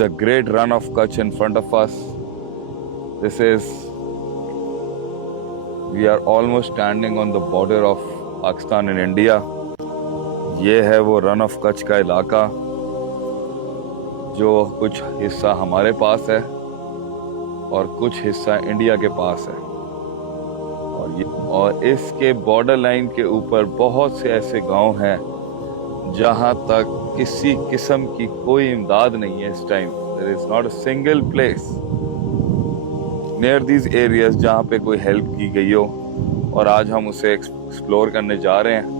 the great run of Kutch in front of us. We are almost standing on the border of Pakistan and India. ये है वो run of Kutch का इलाका जो कुछ हिस्सा हमारे पास है और कुछ हिस्सा इंडिया के पास है, और इसके बॉर्डर लाइन के ऊपर बहुत से ऐसे गांव हैं जहां तक किसी किस्म की कोई इमदाद नहीं है। इस time there is not a single place near these areas जहां पे कोई हेल्प की गई हो, और आज हम उसे एक्सप्लोर करने जा रहे हैं,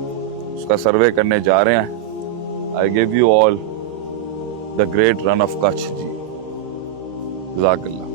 उसका सर्वे करने जा रहे हैं। I give you all the great run of Kutch ji. जज़ाकल्लाह।